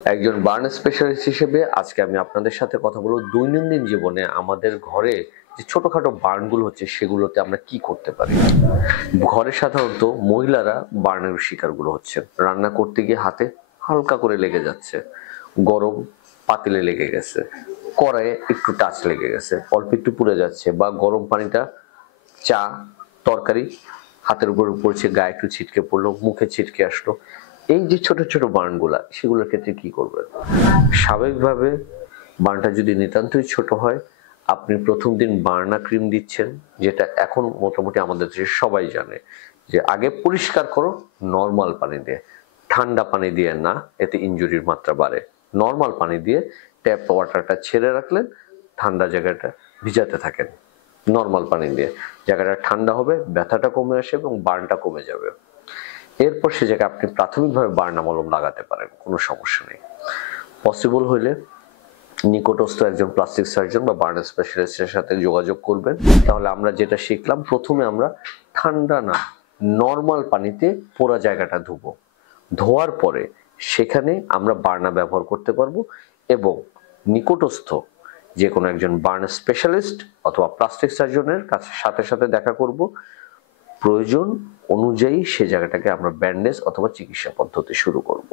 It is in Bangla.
একজন বার্ন স্পেশালিস্ট হিসেবে আজকে আমি আপনাদের সাথে কথা বলবো দৈনন্দিন জীবনে আমাদের ঘরে যে ছোটখাটো বার্নগুলো হচ্ছে সেগুলোতে আমরা কি করতে পারি। ঘরে সাধারণত মহিলারা বার্নের শিকারগুলো হচ্ছে, রান্না করতে গিয়ে হাতে হালকা করে লেগে যাচ্ছে, গরম পাতিলে লেগে গেছে, কড়াইয়ে একটু টাচ লেগে গেছে, অল্প একটু পুড়ে যাচ্ছে, বা গরম পানিটা চা তরকারি হাতের উপর পড়ছে, গায়ে একটু ছিটকে পড়লো, মুখে ছিটকে আসলো। এই যে ছোট ছোট বার্নগুলা, সেগুলোর ক্ষেত্রে কি করবেন? স্বাভাবিকভাবে বার্নটা যদি নিতান্তই ছোট হয়, আপনি প্রথম দিন বার্না ক্রিম দিচ্ছেন, যেটা এখন মোটামুটি আমাদের দেশে সবাই জানে যে আগে পরিষ্কার করো নর্মাল পানি দিয়ে, ঠান্ডা পানি দিয়ে না, এতে ইনজুরির মাত্রা বাড়ে। নর্মাল পানি দিয়ে ট্যাপ ওয়াটারটা ছেড়ে রাখলেন, ঠান্ডা জায়গাটা ভিজাতে থাকেন নর্মাল পানি দিয়ে, জায়গাটা ঠান্ডা হবে, ব্যথাটা কমে আসে এবং বার্নটা কমে যাবে। এরপর সে জায়গায় আপনি প্রাথমিকভাবে বার্না মলম লাগাতে পারেন, কোনো সমস্যা নেই। পসিবল হলে নিকটস্থ একজন প্লাস্টিক সার্জন বা বার্ন স্পেশালিস্টের সাথে যোগাযোগ করবেন। তাহলে আমরা যেটা শিখলাম, প্রথমে আমরা ঠান্ডা না নর্মাল পানিতে পোড়া জায়গাটা ধুবো, ধোয়ার পরে সেখানে আমরা বার্না ব্যবহার করতে পারবো এবং নিকটস্থ যে কোনো একজন বার্ন স্পেশালিস্ট অথবা প্লাস্টিক সার্জনের কাছে সাথে সাথে দেখা করব। প্রয়োজন অনুযায়ী সে জায়গাটাকে আমরা ব্যান্ডেজ অথবা চিকিৎসা পদ্ধতি শুরু করব।